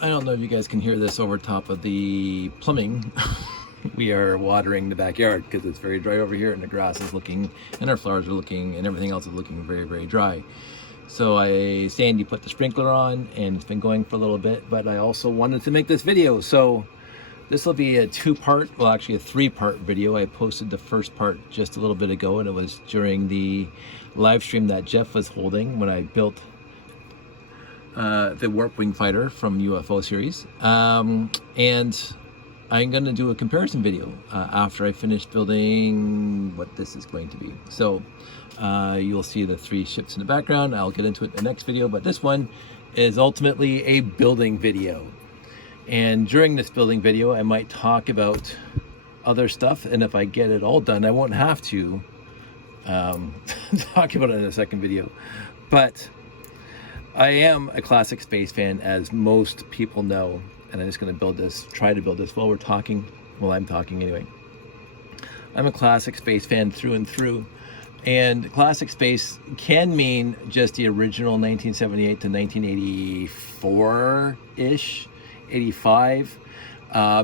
I don't know if you guys can hear this over top of the plumbing. We are watering the backyard because it's very dry over here, and the grass is looking, and our flowers are looking, and everything else is looking very, very dry. So Sandy put the sprinkler on, and it's been going for a little bit, but I also wanted to make this video. So this will be a two-part, well actually a three-part video. I posted the first part just a little bit ago, and it was during the live stream that Jeff was holding when I built the Warp Wing Fighter from UFO series. And I'm going to do a comparison video after I finish building what this is going to be. So you'll see the three ships in the background. I'll get into it in the next video, but this one is ultimately a building video. And during this building video, I might talk about other stuff, and if I get it all done, I won't have to talk about it in a second video. But I am a classic space fan, as most people know, and I'm just going to try to build this while we're talking, while I'm talking anyway. I'm a classic space fan through and through, and classic space can mean just the original 1978 to 1984-ish, 85,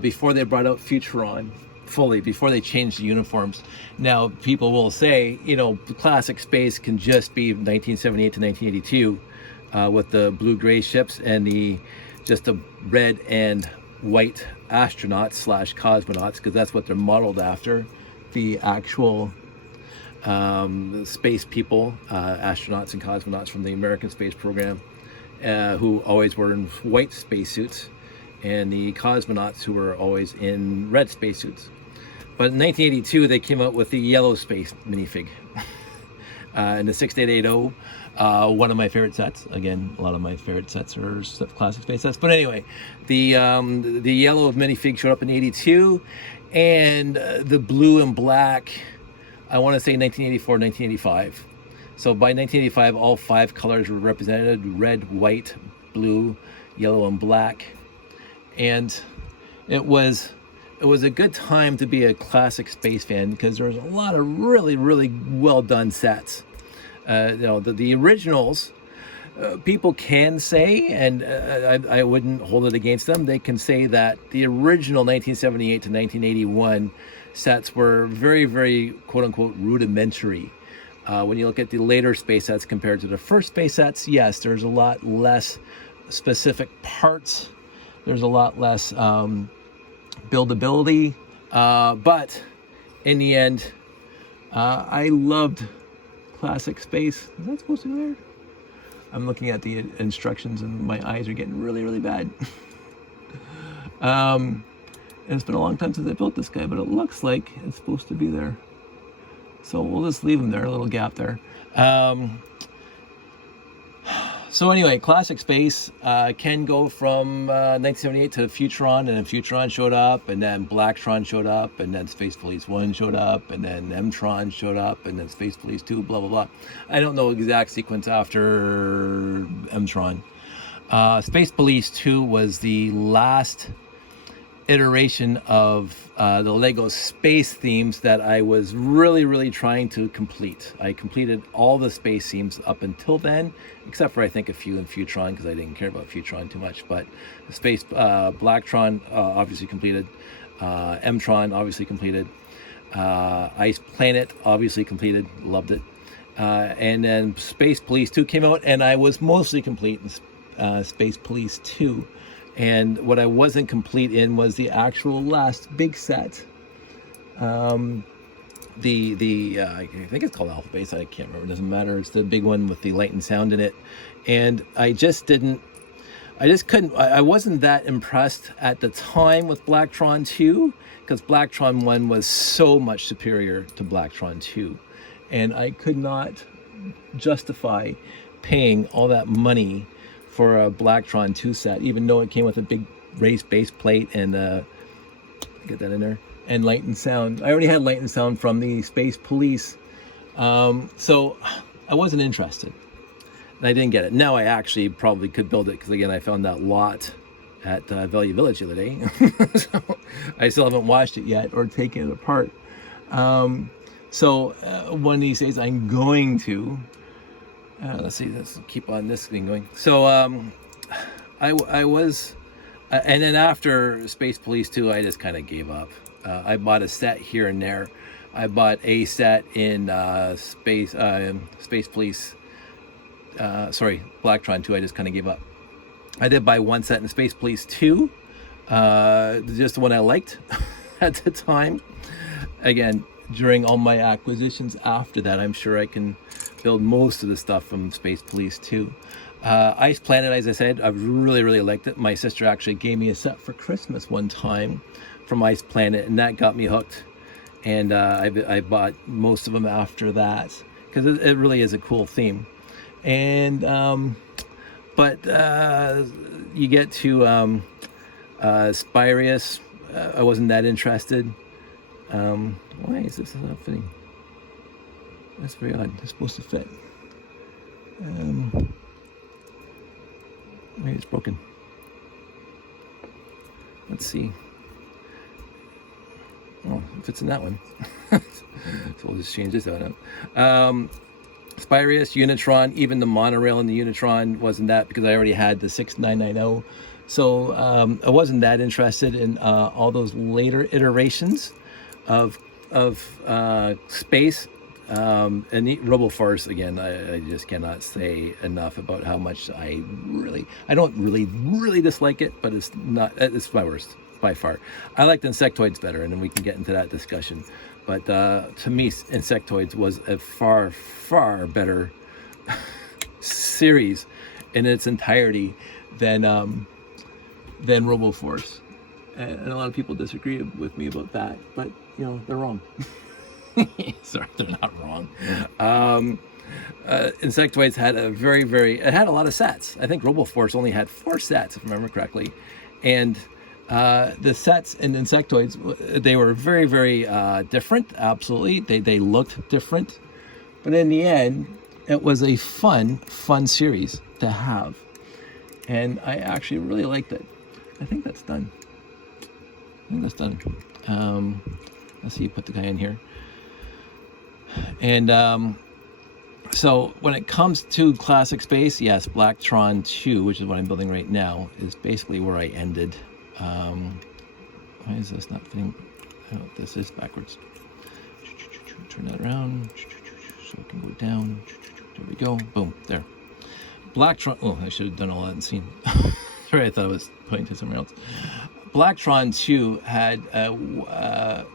before they brought out Futuron fully, before they changed the uniforms. Now, people will say, you know, classic space can just be 1978 to 1982, with the blue-gray ships and just the red and white astronauts slash cosmonauts, because that's what they're modeled after, the actual space people, astronauts and cosmonauts from the American space program, who always were in white spacesuits, and the cosmonauts who were always in red spacesuits. But in 1982, they came out with the yellow space minifig. In the 6880, one of my favorite sets. Again, a lot of my favorite sets are classic space sets. But anyway, the yellow minifig showed up in 82, and the blue and black, I want to say 1984, 1985. So by 1985, all five colors were represented: red, white, blue, yellow, and black. And it was a good time to be a classic space fan, because there was a lot of really, really well done sets. You know, the originals, people can say, and I wouldn't hold it against them, they can say that the original 1978 to 1981 sets were very, very quote-unquote rudimentary. When you look at the later space sets compared to the first space sets, yes, there's a lot less specific parts. There's a lot less buildability, but in the end, I loved classic space. Is that supposed to be there? I'm looking at the instructions and my eyes are getting really, really bad. And it's been a long time since I built this guy, but it looks like it's supposed to be there. So we'll just leave him there, a little gap there. So anyway, classic space can go from 1978 to Futuron, and then Futuron showed up, and then Blacktron showed up, and then Space Police 1 showed up, and then Amtron showed up, and then Space Police 2, blah, blah, blah. I don't know the exact sequence after Amtron. Space Police 2 was the last iteration of the Lego space themes that I was really, really trying to complete. I completed all the space themes up until then, except for I think a few in Futuron, because I didn't care about Futuron too much. But the space Blacktron obviously completed, Amtron obviously completed, Ice Planet obviously completed, loved it, and then Space Police 2 came out, and I was mostly complete in Space Police 2. And what I wasn't complete in was the actual last big set. I think it's called Alpha Base. I can't remember. It doesn't matter. It's the big one with the light and sound in it. And I just couldn't. I wasn't that impressed at the time with Blacktron 2, because Blacktron 1 was so much superior to Blacktron 2, and I could not justify paying all that money for a Blacktron 2 set, even though it came with a big race base plate and get that in there, and light and sound. I already had light and sound from the Space Police, so I wasn't interested, and I didn't get it. Now I actually probably could build it, because again, I found that lot at Value Village the other day. So I still haven't watched it yet or taken it apart. So one of these days I'm going to. Let's see, let's keep on this thing going. So I was And then after Space Police 2, I just kind of gave up. I bought a set here and there. I bought a set in Space Police, Blacktron 2. I just kind of gave up. I did buy one set in Space Police 2, just the one I liked at the time. Again, during all my acquisitions after that, I'm sure I can build most of the stuff from Space Police 2. Ice Planet, as I said, I really liked it. My sister actually gave me a set for Christmas one time from Ice Planet, and that got me hooked. And I bought most of them after that because it really is a cool theme. And but you get to Spirius, I wasn't that interested. Why is this not fitting? That's very odd. It's supposed to fit. Maybe it's broken. Let's see. Oh, it fits in that one. So we'll just change this out now. Spirius, Unitron, even the monorail in the Unitron wasn't that, because I already had the 6990. So I wasn't that interested in all those later iterations of space. And RoboForce, again, I just cannot say enough about how much I don't really dislike it, but it's my worst by far. I liked Insectoids better, and then we can get into that discussion. But to me, Insectoids was a far better series in its entirety than RoboForce. And a lot of people disagree with me about that, but they're wrong. Sorry, they're not wrong. Insectoids had it had a lot of sets. I think RoboForce only had 4 sets, if I remember correctly. And the sets in Insectoids, they were very different. Absolutely, they looked different, but in the end, it was a fun series to have, and I actually really liked it. I think that's done. Let's see, put the guy in here. And so when it comes to classic space, yes, Blacktron 2, which is what I'm building right now, is basically where I ended. Why is this not fitting? Oh, this is backwards. Turn that around so it can go down. There we go. Boom, there. Blacktron. Oh, I should have done all that in scene. Sorry, I thought I was pointing to somewhere else. Blacktron 2 had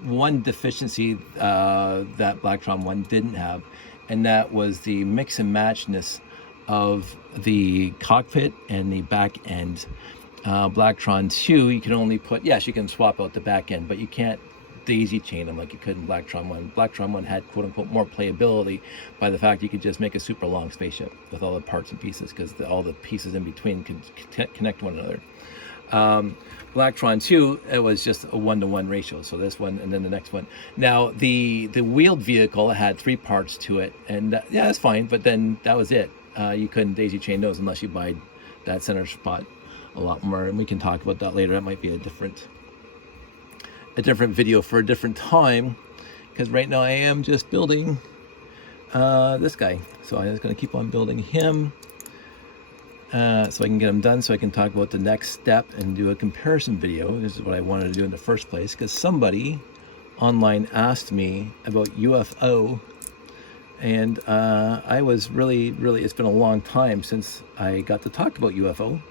one deficiency that Blacktron 1 didn't have, and that was the mix and matchness of the cockpit and the back end. Blacktron 2, you can only put, yes, you can swap out the back end, but you can't daisy chain them like you could in Blacktron 1. Blacktron 1 had quote-unquote more playability by the fact you could just make a super long spaceship with all the parts and pieces, because all the pieces in between could connect to one another. Blacktron 2, it was just a 1-to-1 ratio, so this one and then the next one. Now the wheeled vehicle had 3 parts to it, and yeah, that's fine, but then that was it. You couldn't daisy chain those unless you buy that center spot a lot more, and we can talk about that later. That might be a different video for a different time, because right now I am just building this guy, so I'm just going to keep on building him. So I can get them done, so I can talk about the next step and do a comparison video. This is what I wanted to do in the first place, because somebody online asked me about UFO, and I was really, it's been a long time since I got to talk about UFO.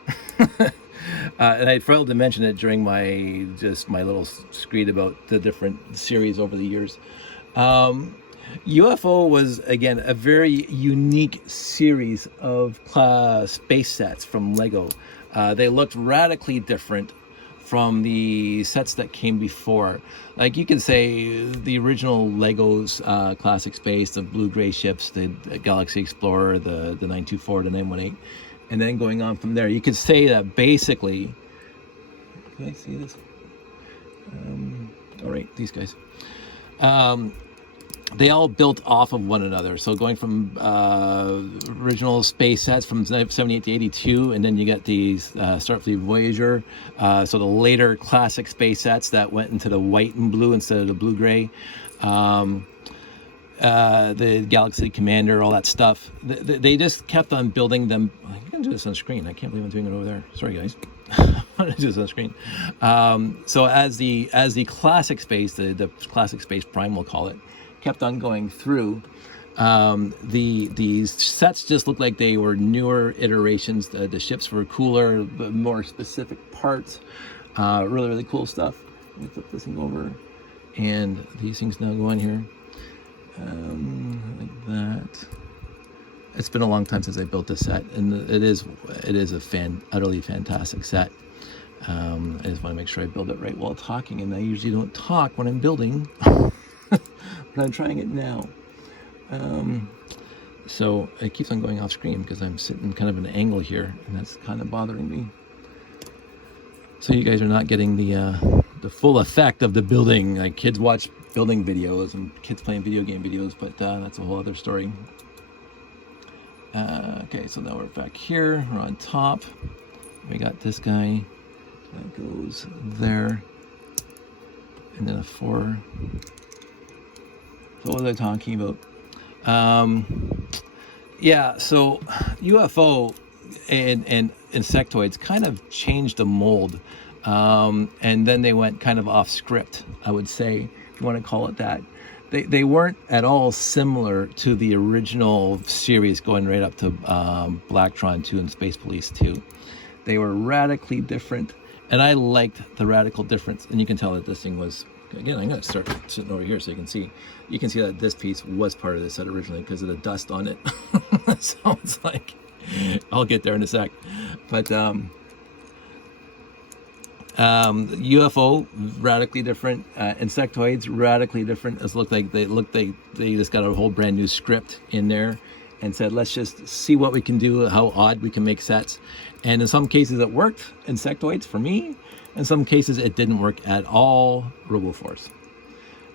And I failed to mention it during my little screed about the different series over the years. UFO was, again, a very unique series of space sets from Lego. They looked radically different from the sets that came before. Like, you can say the original Legos Classic Space, the blue-gray ships, the Galaxy Explorer, the 924, the 918, and then going on from there. You could say that basically... Can I see this? All right, these guys. They all built off of one another. So going from original space sets from 78 to 82, and then you get these Starfleet Voyager. So the later classic space sets that went into the white and blue instead of the blue-gray. the Galaxy Commander, all that stuff. They just kept on building them. I'm gonna do this on screen. I can't believe I'm doing it over there. Sorry, guys. I'm gonna do this on screen. So as the classic space, the classic space prime, we'll call it, kept on going through. These sets just looked like they were newer iterations. The ships were cooler, but more specific parts. Really, really cool stuff. Let me flip this thing over, and these things now go on here. Like that. It's been a long time since I built this set, and it is a utterly fantastic set. I just want to make sure I build it right while talking, and I usually don't talk when I'm building, but I'm trying it now. So it keeps on going off screen because I'm sitting kind of an angle here, and that's kind of bothering me. So you guys are not getting the full effect of the building. Like, kids watch building videos and kids playing video game videos, but that's a whole other story. Okay, so now we're back here. We're on top. We got this guy that goes there, and then a 4. So what was I talking about? Yeah, so UFO and insectoids kind of changed the mold, and then they went kind of off script, I would say, if you want to call it that. They weren't at all similar to the original series going right up to Blacktron 2 and Space Police 2. They were radically different, and I liked the radical difference. And you can tell that this thing was, again, I'm going to start sitting over here so you can see. You can see that this piece was part of the set originally because of the dust on it. So it's like, I'll get there in a sec. But UFO, radically different. Insectoids, radically different. It looked like they just got a whole brand new script in there and said, let's just see what we can do, how odd we can make sets. And in some cases it worked, insectoids, for me. In some cases it didn't work at all, RoboForce.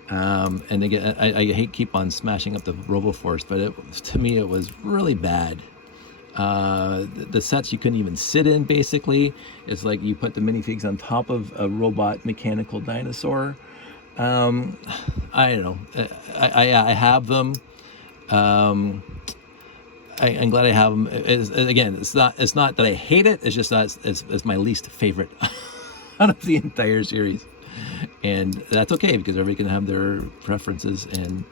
And again, I hate keep on smashing up the RoboForce, but to me it was really bad. The sets you couldn't even sit in, basically. It's like you put the minifigs on top of a robot mechanical dinosaur. I don't know. I have them. I'm glad I have them. Again, it's not that I hate it. It's just that it's my least favorite out of the entire series, and that's okay because everybody can have their preferences and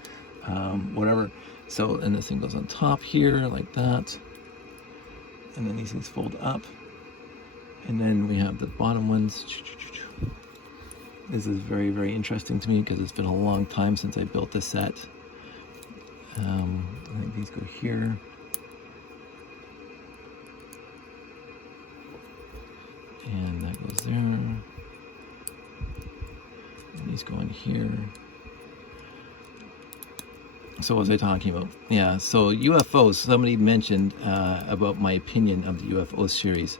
whatever. So, and this thing goes on top here like that. And then these things fold up, and then we have the bottom ones. This is very, very interesting to me because it's been a long time since I built this set. I think these go here, and that goes there, and these go in here. So what was I talking about? Yeah, so UFOs, somebody mentioned about my opinion of the UFO series.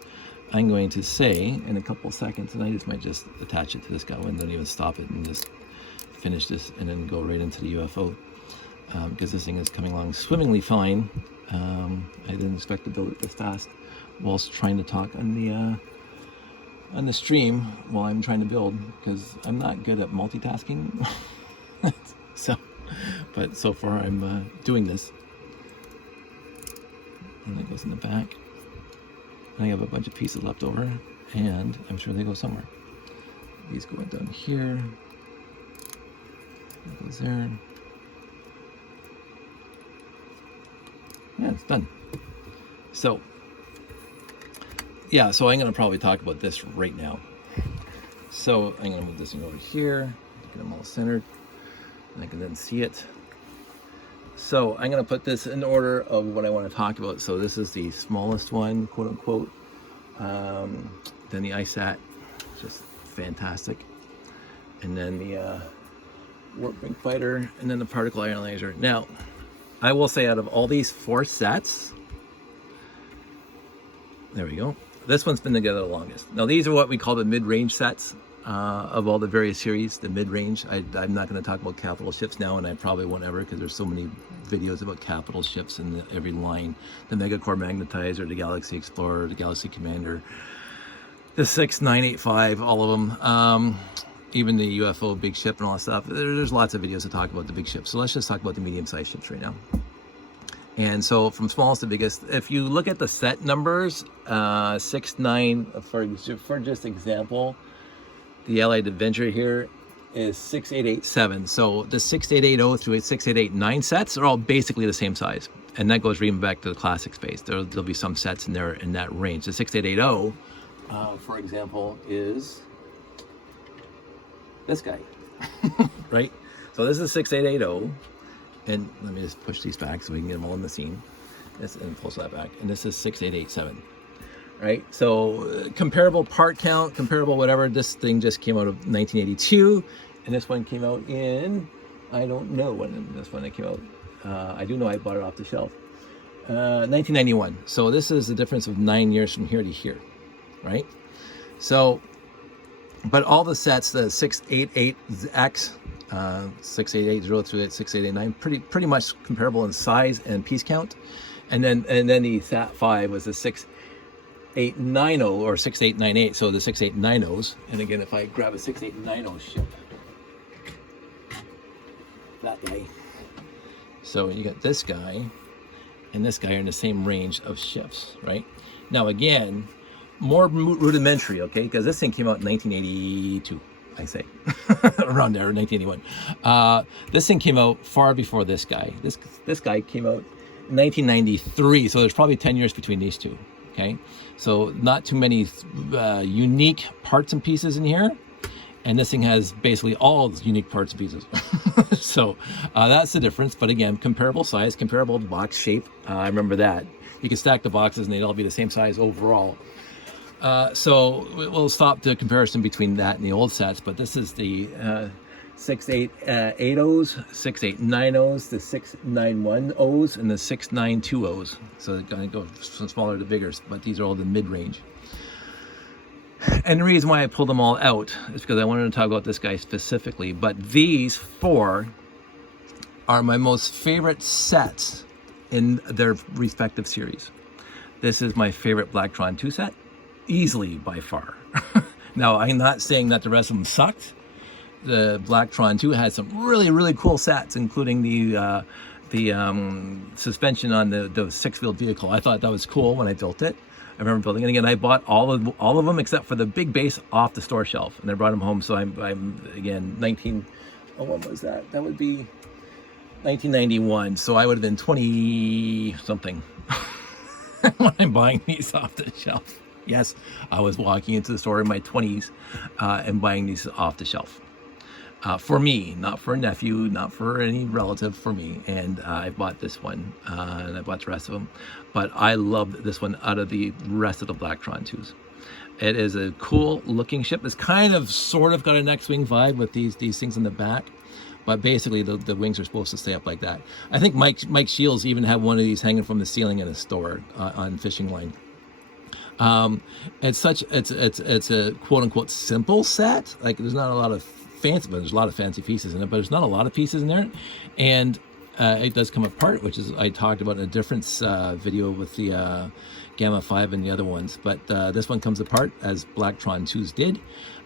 I'm going to say in a couple seconds, and I just might just attach it to this guy and don't even stop it and just finish this and then go right into the UFO. Because this thing is coming along swimmingly fine. I didn't expect to build it this fast whilst trying to talk on the stream while I'm trying to build, because I'm not good at multitasking. But so far I'm doing this. And that goes in the back. And I have a bunch of pieces left over, and I'm sure they go somewhere. These go down here. That goes there. Yeah, it's done. So, yeah, so I'm going to probably talk about this right now. So I'm going to move this thing over here, get them all centered. I can then see it. So I'm going to put this in order of what I want to talk about. So this is the smallest one, quote unquote. Then the ISAT, just fantastic. And then the Warp Wing Fighter, and then the Particle Analyzer. Now, I will say out of all these 4 sets, there we go. This one's been together the longest. Now these are what we call the mid-range sets. Of all the various series, the mid-range. I'm not going to talk about capital ships now, and I probably won't ever, because there's so many videos about capital ships in every line. The Megacore Magnetizer, the Galaxy Explorer, the Galaxy Commander, the 6985, all of them. even the UFO big ship and all that stuff. There's lots of videos that talk about the big ships. So let's just talk about the medium-sized ships right now. And so from smallest to biggest, if you look at the set numbers, 6'9", for just example, the Allied Adventure here is 6887. So the 6880 through 6889 sets are all basically the same size. And that goes even back to the classic space. There'll be some sets in there in that range. The 6880, for example, is this guy, right? So this is 6880. And let me just push these back so we can get them all in the scene. And pull that back. And this is 6887. Right? So comparable part count, comparable whatever. This thing just came out of 1982. And this one came out in, I don't know when this one came out. I do know I bought it off the shelf. 1991. So this is the difference of 9 years from here to here. Right? So, but all the sets, the 688X, 6880 through 6889, pretty much comparable in size and piece count. And then the Sat 5 was the 6890 or 6898, so the 6890s. And again, if I grab a 6890 ship, that guy. So you got this guy and this guy are in the same range of ships, right? Now again, more rudimentary, okay? Because this thing came out in 1982. I say, around there, 1981. This thing came out far before this guy. This guy came out in 1993, so there's probably 10 years between these two, okay? So not too many unique parts and pieces in here, and this thing has basically all unique parts and pieces. So that's the difference, but again, comparable size, comparable box shape. I remember that. You can stack the boxes and they'd all be the same size overall. So we'll stop the comparison between that and the old sets, but this is the 6880s, 6890s, the 691Os, and the 692Os. So it's going to go from smaller to bigger, but these are all the mid-range. And the reason why I pulled them all out is because I wanted to talk about this guy specifically, but these four are my most favorite sets in their respective series. This is my favorite Blacktron 2 set. Easily by far. Now, I'm not saying that the rest of them sucked. The Blacktron 2 had some really cool sets, including the suspension on the six-wheeled vehicle. I thought that was cool when I built it. I remember building it. Again, I bought all of them except for the big base off the store shelf, and I brought them home. So I'm again 19. Oh, what was that? That would be 1991. So I would have been 20 something when I'm buying these off the shelf. Yes, I was walking into the store in my 20s and buying these off the shelf. For me, not for a nephew, not for any relative, for me. And I bought this one, and I bought the rest of them. But I loved this one out of the rest of the Blacktron 2s. It is a cool looking ship. It's kind of sort of got an X-Wing vibe with these things in the back. But basically, the wings are supposed to stay up like that. I think Mike Shields even had one of these hanging from the ceiling in a store on fishing line. It's a quote unquote simple set. Like there's not a lot of fancy, but there's a lot of fancy pieces in it, but there's not a lot of pieces in there. And it does come apart, which is I talked about in a different video with the Gamma 5 and the other ones. But this one comes apart as Blacktron 2s did.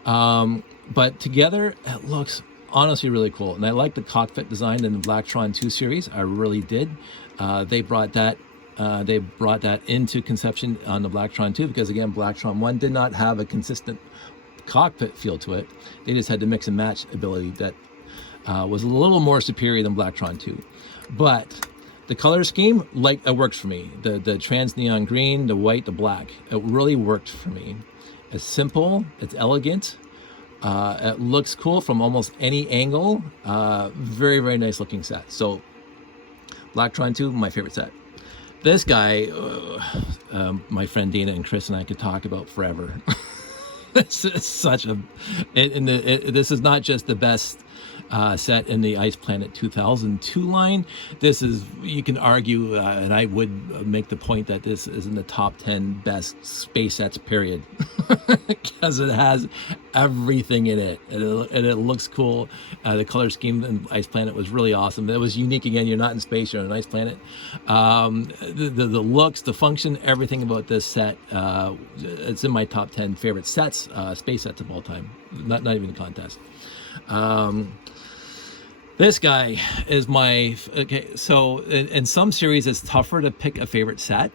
But together it looks honestly really cool. And I like the cockpit design in the Blacktron 2 series. I really did. They brought that into conception on the Blacktron 2 because again, Blacktron 1 did not have a consistent cockpit feel to it. They just had the mix and match ability that was a little more superior than Blacktron 2. But the color scheme, like, it works for me. The trans neon green, the white, the black, it really worked for me. It's simple, it's elegant, it looks cool from almost any angle. Very nice looking set. So Blacktron 2, my favorite set. This guy, my friend Dana and Chris and I could talk about forever. This is such a, this is not just the best set in the Ice Planet 2002 line. This is, you can argue, and I would make the point that this is in the top 10 best space sets, period. because it has everything in it, and it looks cool. The color scheme in Ice Planet was really awesome. It was unique. Again, you're not in space, you're on an ice planet. The looks, the function, everything about this set, it's in my top 10 favorite sets, space sets of all time. Not even a contest. This guy is my, okay, so in some series it's tougher to pick a favorite set.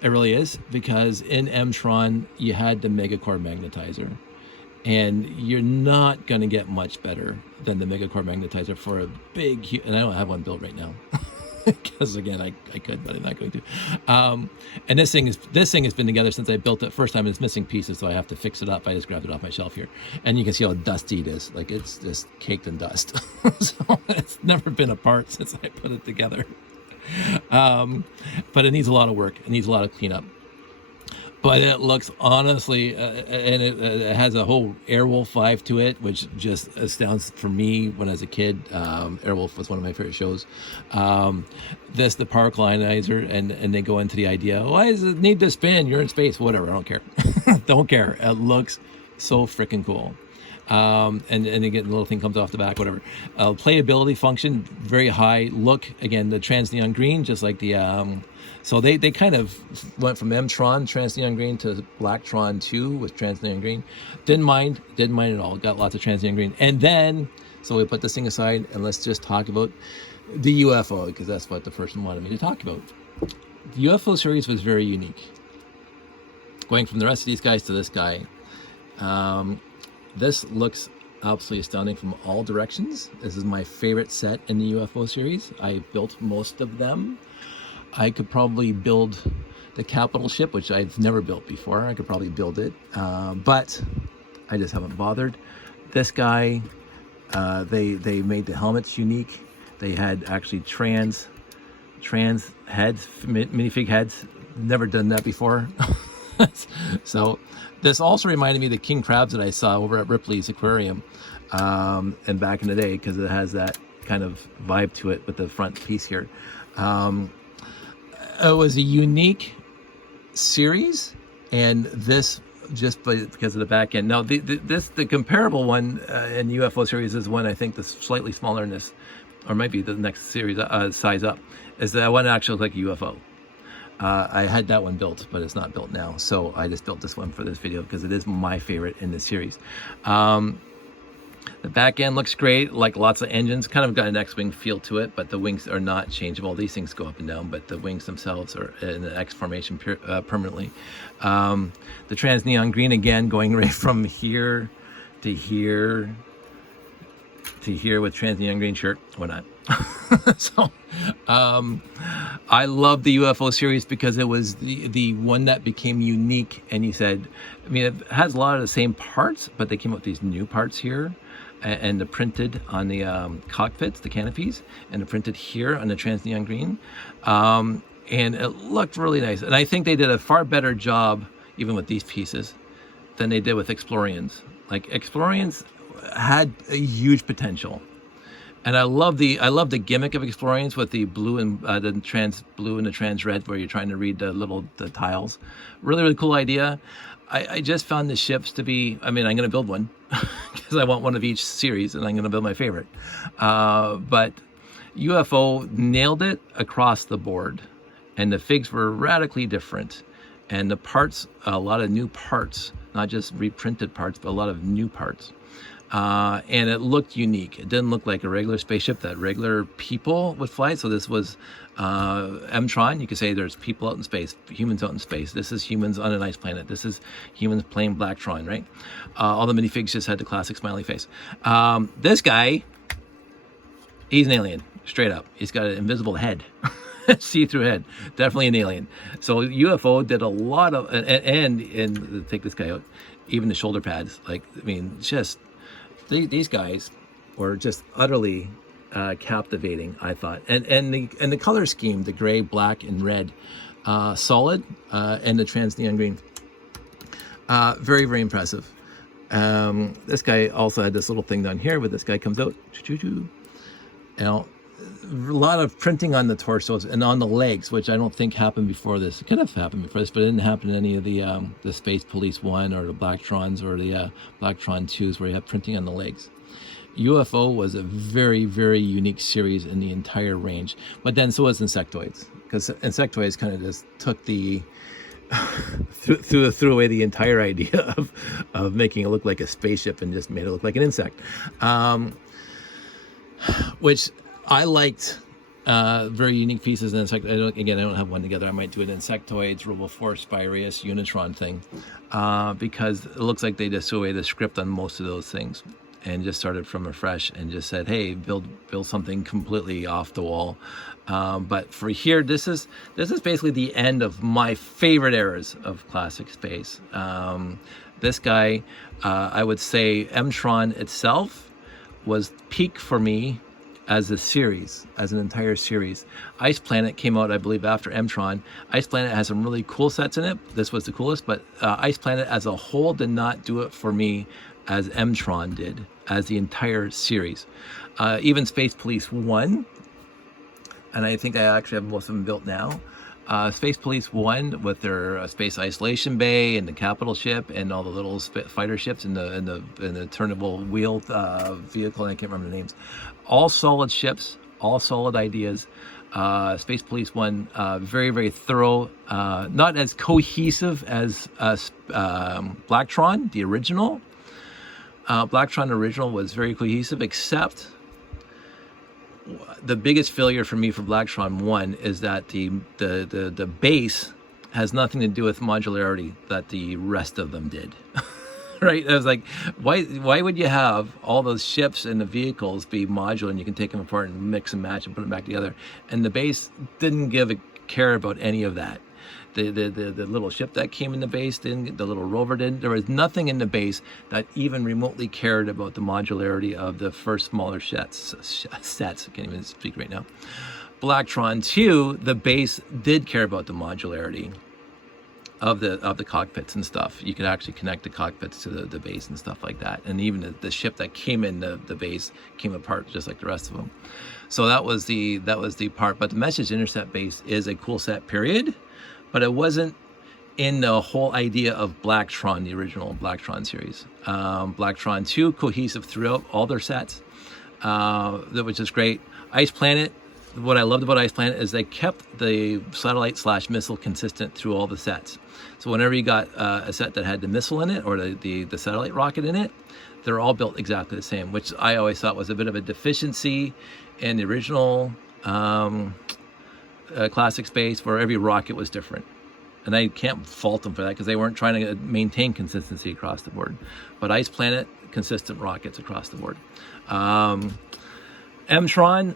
It really is, because in Amtron you had the Megacore Magnetizer, and you're not going to get much better than the Megacore Magnetizer for a big, and I don't have one built right now because again I could, but I'm not going to. And this thing has been together since I built it first time. It's missing pieces, so I have to fix it up. I just grabbed it off my shelf here, and you can see how dusty it is. Like, it's just caked in dust. So it's never been apart since I put it together. But it needs a lot of work. It needs a lot of cleanup. But it looks, honestly, and it has a whole Airwolf vibe to it, which just astounds for me when I was a kid. Airwolf was one of my favorite shows. The power colonizer, and they go into the idea, why does it need to spin? You're in space. Whatever, I don't care. Don't care. It looks so freaking cool. And again, the little thing comes off the back, whatever. Playability function, very high. Look, again, the trans neon green, just like the so they kind of went from Amtron trans neon green to Blacktron 2 with trans neon green. Didn't mind at all. Got lots of trans neon green. And then, so we put this thing aside, and let's just talk about the UFO, because that's what the person wanted me to talk about. The UFO series was very unique. Going from the rest of these guys to this guy. This looks absolutely astounding from all directions. This is my favorite set in the UFO series. I built most of them. I could probably build the capital ship, which I've never built before. I could probably build it, but I just haven't bothered. This guy, they made the helmets unique. They had actually trans heads, minifig heads. Never done that before. So this also reminded me of the king crabs that I saw over at Ripley's Aquarium, and back in the day, because it has that kind of vibe to it with the front piece here. It was a unique series, and this just because of the back end. Now the comparable one in the UFO series is one, I think, that's slightly smaller in this, or might be the next series size up, is that one actually looks like a UFO. I had that one built, but it's not built now. So I just built this one for this video because it is my favorite in the series. The back end looks great, like lots of engines, kind of got an X-wing feel to it, but the wings are not changeable. These things go up and down, but the wings themselves are in the X formation permanently. The trans neon green, again, going right from here to here to here with trans neon green shirt. Why not? So I love the UFO series because it was the one that became unique. And you said, I mean, it has a lot of the same parts, but they came up with these new parts here, and the printed on the cockpits, the canopies, and the printed here on the trans neon green, and it looked really nice. And I think they did a far better job even with these pieces than they did with Explorians. Like, Explorians had a huge potential. And I love the gimmick of Explorians with the blue and the trans blue and the trans red, where you're trying to read the tiles. Really, really cool idea. I just found the ships to be, I mean, I'm going to build one because I want one of each series, and I'm going to build my favorite. But UFO nailed it across the board, and the figs were radically different. And the parts, a lot of new parts, not just reprinted parts, but a lot of new parts. And it looked unique. It didn't look like a regular spaceship that regular people would fly. So this was Amtron. You could say there's people out in space, humans out in space. This is humans on a nice planet. This is humans playing Blacktron, right? All the minifigs just had the classic smiley face. This guy, he's an alien, straight up. He's got an invisible head. See-through head, definitely an alien. So UFO did a lot of, and take this guy out, even the shoulder pads. Like, I mean, just these guys were just utterly captivating, I thought. And the color scheme, the gray, black, and red, solid, and the trans neon green, very, very impressive. This guy also had this little thing down here where this guy comes out. You know, lot of printing on the torsos and on the legs, which I don't think happened before this. It could have happened before this, but it didn't happen in any of the Space Police 1 or the Blacktrons or the Blacktron 2s where you have printing on the legs. UFO was a very, very unique series in the entire range. But then so was Insectoids, because Insectoids kind of just took the threw away the entire idea of making it look like a spaceship and just made it look like an insect, which I liked. Very unique pieces in Insect. I don't have one together. I might do an Insectoids, Roboforce, Spiraeus, Unitron thing, because it looks like they just threw away the script on most of those things and just started from afresh and just said, hey, build something completely off the wall. But for here, this is basically the end of my favorite eras of classic space. This guy, I would say Amtron itself was peak for me as a series, as an entire series. Ice Planet came out, I believe, after Amtron. Ice Planet has some really cool sets in it. This was the coolest, but Ice Planet as a whole did not do it for me as Amtron did, as the entire series. Even Space Police 1, and I think I actually have most of them built now. Space Police 1 with their space isolation bay and the capital ship and all the little fighter ships and the turnable wheel vehicle, and I can't remember the names. All solid ships, all solid ideas. Space Police 1, very, very thorough, not as cohesive as Blacktron, the original. Blacktron original was very cohesive, except the biggest failure for me for Blacktron 1 is that the base has nothing to do with modularity that the rest of them did. Right? I was like, why would you have all those ships and the vehicles be modular and you can take them apart and mix and match and put them back together? And the base didn't give a care about any of that. The little ship that came in the base didn't, the little rover didn't. There was nothing in the base that even remotely cared about the modularity of the first smaller sets. I can't even speak right now. Blacktron 2, the base did care about the modularity of the cockpits and stuff. You could actually connect the cockpits to the base and stuff like that. And even the ship that came in the base came apart just like the rest of them. So that was the part. But the Message Intercept base is a cool set, period. But it wasn't in the whole idea of Blacktron, the original Blacktron series. Blacktron 2, cohesive throughout all their sets, which is great. Ice Planet, what I loved about Ice Planet is they kept the satellite/missile consistent through all the sets. So whenever you got a set that had the missile in it or the satellite rocket in it, they're all built exactly the same, which I always thought was a bit of a deficiency in the original classic space, where every rocket was different. And I can't fault them for that because they weren't trying to maintain consistency across the board. But Ice Planet, consistent rockets across the board. Amtron,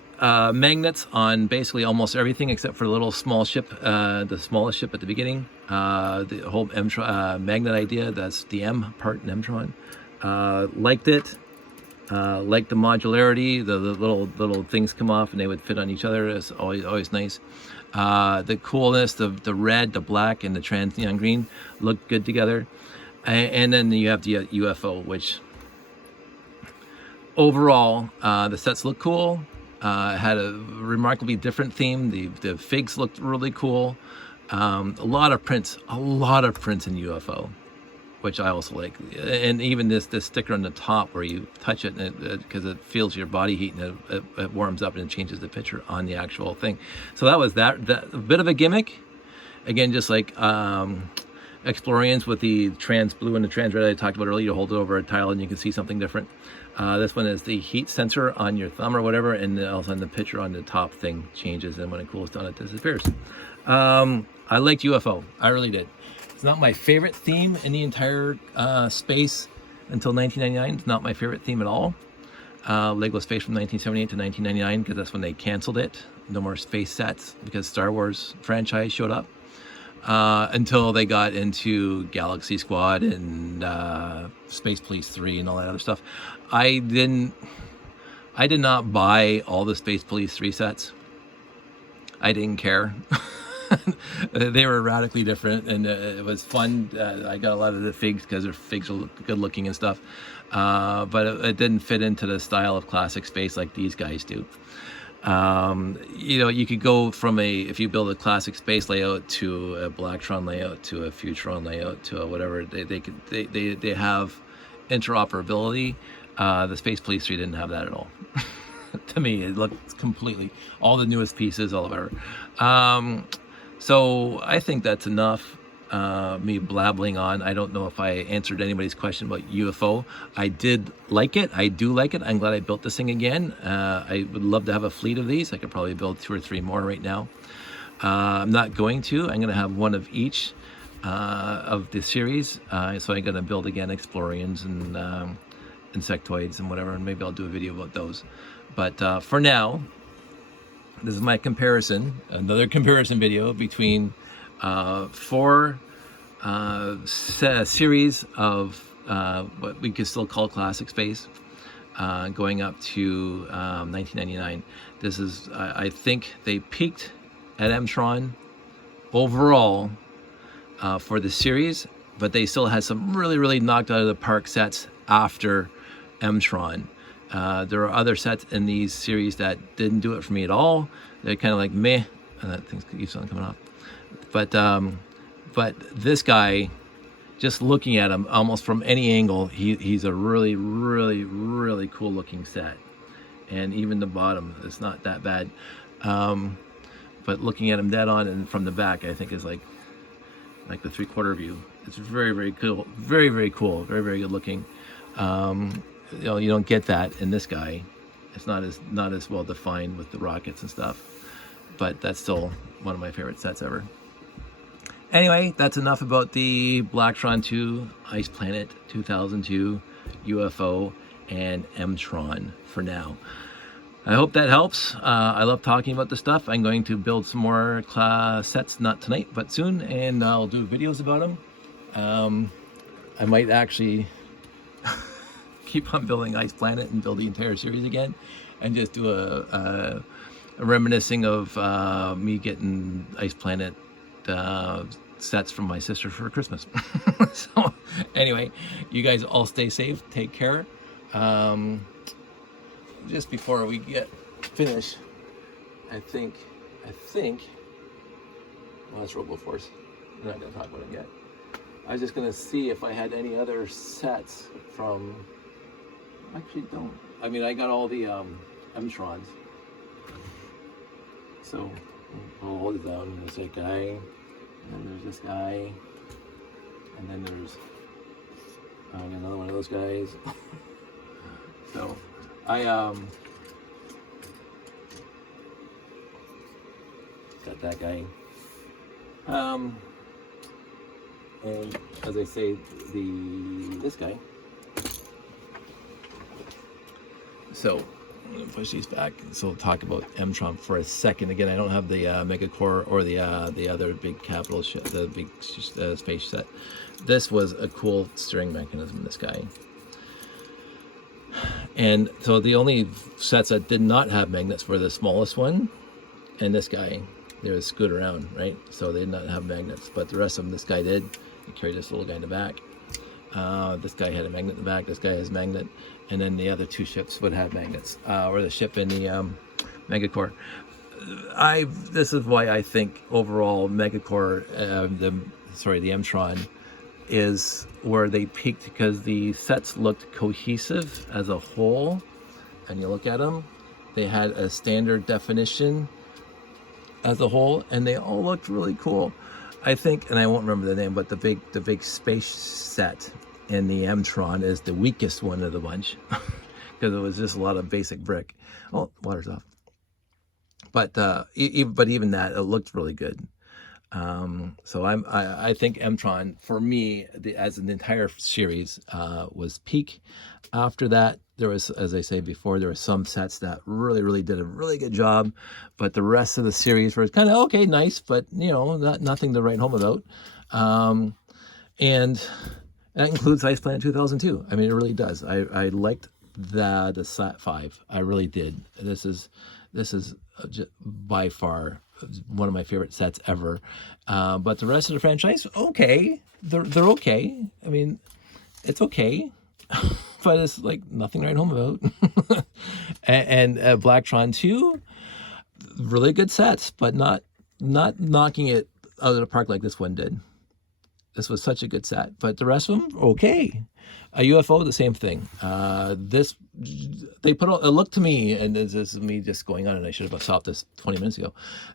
magnets on basically almost everything except for the little small ship, the smallest ship at the beginning. The whole magnet idea, that's the M part in Amtron. Liked it. Like the modularity, the little things come off and they would fit on each other. It's always nice. The coolness, the red, the black, and the trans neon green look good together. And then you have the UFO, which overall the sets look cool. Had a remarkably different theme. The figs looked really cool. A lot of prints in UFO, which I also like. And even this sticker on the top where you touch it, because it feels your body heat and it warms up and it changes the picture on the actual thing. So that was that a bit of a gimmick. Again, just like Explorians with the trans blue and the trans red I talked about earlier, you hold it over a tile and you can see something different. This one is the heat sensor on your thumb or whatever, and all of a sudden the picture on the top thing changes, and when it cools down it disappears. I liked UFO, I really did. It's not my favorite theme in the entire space until 1999. It's not my favorite theme at all. Lego Space from 1978 to 1999, because that's when they canceled it. No more space sets because Star Wars franchise showed up. Until they got into Galaxy Squad and Space Police 3 and all that other stuff. I did not buy all the Space Police 3 sets. I didn't care. They were radically different, and it was fun. I got a lot of the figs because their figs are good looking and stuff, but it didn't fit into the style of classic space like these guys do. You know, you could go from if you build a classic space layout to a Blacktron layout to a Futuron layout to a whatever. They have interoperability. The Space Police 3 didn't have that at all. To me, it looked completely, all the newest pieces, all of it. So I think that's enough. Me blabbling on. I don't know if I answered anybody's question about UFO. I did like it. I do like it. I'm glad I built this thing again. I would love to have a fleet of these. I could probably build 2 or 3 more right now. I'm not going to. I'm going to have one of each of the series. So I'm going to build again Explorians and Insectoids and whatever, and maybe I'll do a video about those. But for now, this is my comparison, another comparison video between 4 series of what we could still call classic space, going up to 1999. This is, I think they peaked at Amtron overall for the series, but they still had some really knocked out of the park sets after Amtron. There are other sets in these series that didn't do it for me at all. They're kind of like meh, and that thing keeps on coming off. But this guy, just looking at him almost from any angle, he's a really cool looking set. And even the bottom, it's not that bad. But looking at him dead on and from the back, I think is like the 3/4 view. It's very cool, very cool, very good looking. You know, you don't get that in this guy. It's not as well defined with the rockets and stuff, but that's still one of my favorite sets ever. Anyway, that's enough about the Blacktron 2, Ice Planet 2002, UFO, and Amtron for now. I hope that helps. I love talking about this stuff. I'm going to build some more sets, not tonight, but soon, and I'll do videos about them. I might actually keep on building Ice Planet and build the entire series again, and just do a reminiscing of me getting Ice Planet sets from my sister for Christmas. So anyway, you guys all stay safe, take care. Just before we get finished, I think well, that's RoboForce. I'm not gonna talk about it yet. I was just gonna see if I had any other sets from, actually don't. I mean, I got all the Amtrons. So I'll hold it down. There's that guy, and then there's this guy, and then there's another one of those guys. So I got that guy. And as I say, this guy. So I'm gonna push these back. So we'll talk about Amtron for a second. Again, I don't have the Megacore or the other big capital ship, the big space set. This was a cool steering mechanism, this guy. And so the only sets that did not have magnets were the smallest one and this guy. They would scoot around, right? So they did not have magnets, but the rest of them, this guy did. He carried this little guy in the back. This guy had a magnet in the back. This guy has magnet, and then the other 2 ships would have magnets, or the ship in the Megacore. This is why I think overall Megacore, the Amtron, is where they peaked, because the sets looked cohesive as a whole. And you look at them, they had a standard definition as a whole, and they all looked really cool. I think, and I won't remember the name, but the big space set in the Amtron is the weakest one of the bunch, because it was just a lot of basic brick. Oh, water's off. But even that, it looked really good. So I think Amtron, for me, as an entire series, was peak. After that, there was, as I say before, there were some sets that really did a really good job, but the rest of the series were kind of okay, nice, but nothing to write home about. And that includes Ice Planet 2002. I mean, it really does. I liked the Sat 5. I really did. This is by far one of my favorite sets ever. But the rest of the franchise, okay, they're okay. I mean, it's okay, but it's like nothing to write home about. and Blacktron 2, really good sets, but not knocking it out of the park like this one did. This was such a good set, but the rest of them, okay. A UFO, the same thing. This, they put all, it looked to me, and this is me just going on, and I should have stopped this 20 minutes ago.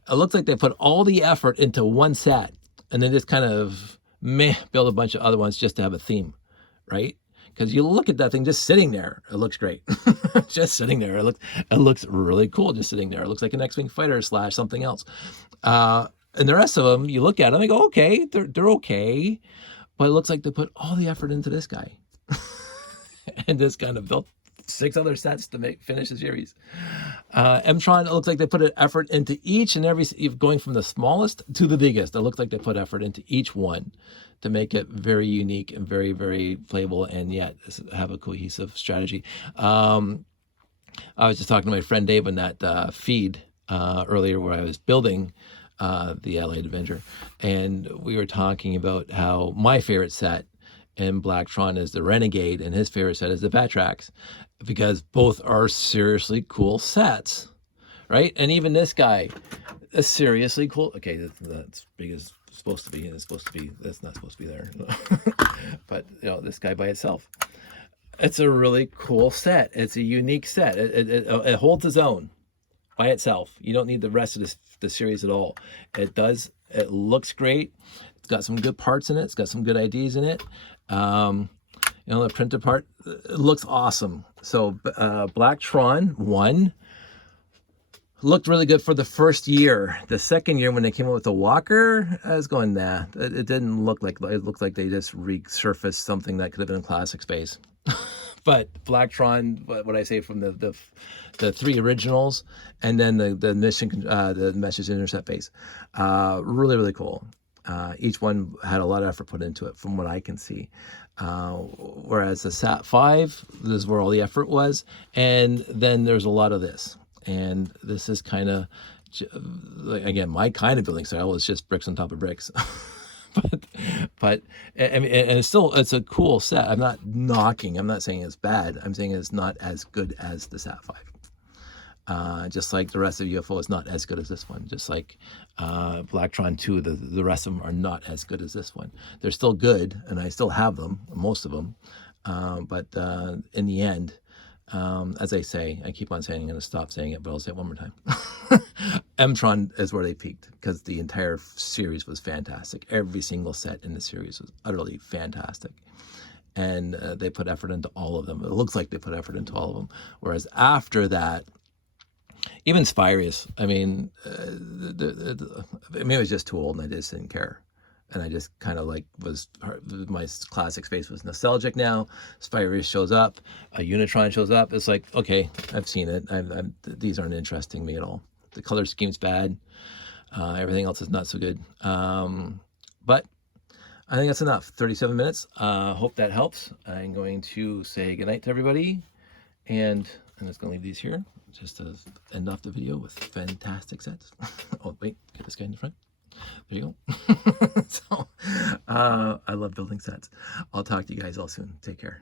It looked like they put all the effort into one set, and then just kind of build a bunch of other ones just to have a theme, right? Because you look at that thing just sitting there, it looks great. Just sitting there, it looks really cool just sitting there. It looks like an X-Wing fighter / something else. And the rest of them, you look at them and go, okay, they're okay. But it looks like they put all the effort into this guy. And this kind of built 6 other sets to finish the series. Amtron, it looks like they put an effort into each and every, going from the smallest to the biggest. It looks like they put effort into each one to make it very unique and very, very playable, and yet have a cohesive strategy. I was just talking to my friend Dave on that feed earlier where I was building the Allied Avenger, and we were talking about how my favorite set in Blacktron is the Renegade, and his favorite set is the Batrax, because both are seriously cool sets, right? And even this guy is seriously cool. Okay, that's big as it's supposed to be, and it's supposed to be, that's not supposed to be there. But you know, this guy by itself, it's a really cool set. It's a unique set. It holds its own by itself. You don't need the rest of the series at all. It does. It looks great. It's got some good parts in it. It's got some good ideas in it. You know, the printed part, it looks awesome. So Blacktron 1 looked really good for the first year. The second year, when they came out with the walker, I was going, nah. It didn't look like, it looked like they just resurfaced something that could have been in classic space. But Blacktron, what I say, from the 3 originals, and then the message intercept base, really, really cool. Each one had a lot of effort put into it, from what I can see. Whereas the Sat 5, this is where all the effort was, and then there's a lot of this. And this is kind of, again, my kind of building style is just bricks on top of bricks. but I mean, and it's a cool set. I'm not knocking. I'm not saying it's bad. I'm saying it's not as good as the Sat 5. Just like the rest of UFO is not as good as this one. Just like Blacktron 2, the rest of them are not as good as this one. They're still good, and I still have them, most of them. But in the end, as I say, I keep on saying, I'm going to stop saying it, but I'll say it one more time. Amtron is where they peaked, because the entire series was fantastic. Every single set in the series was utterly fantastic. And they put effort into all of them. It looks like they put effort into all of them. Whereas after that, even Spirius, I mean, it was just too old, and I just didn't care. And I just kind of my classic space was nostalgic now. Spirius shows up, a Unitron shows up. It's like, okay, I've seen it. These aren't interesting me at all. The color scheme's bad. Everything else is not so good. But I think that's enough. 37 minutes. Hope that helps. I'm going to say goodnight to everybody. And I'm just going to leave these here just to end off the video with fantastic sets. Oh, wait, get this guy in the front. There you go. So, I love building sets. I'll talk to you guys all soon. Take care.